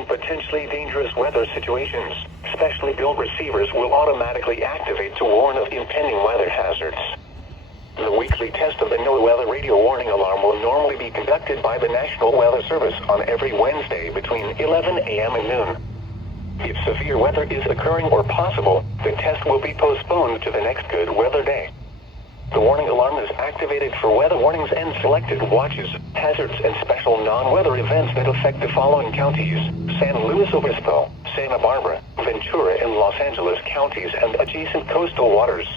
during potentially dangerous weather situations. Specially built receivers will automatically activate to warn of impending weather hazards. The weekly test of the NOAA Weather Radio Warning Alarm will normally be conducted by the National Weather Service on every Wednesday between 11 a.m. and noon. If severe weather is occurring or possible, the test will be postponed to the next good weather day. The warning alarm is activated for weather warnings and selected watches, hazards, and special non-weather events that affect the following counties: San Luis Obispo, Santa Barbara, Ventura, and Los Angeles counties and adjacent coastal waters.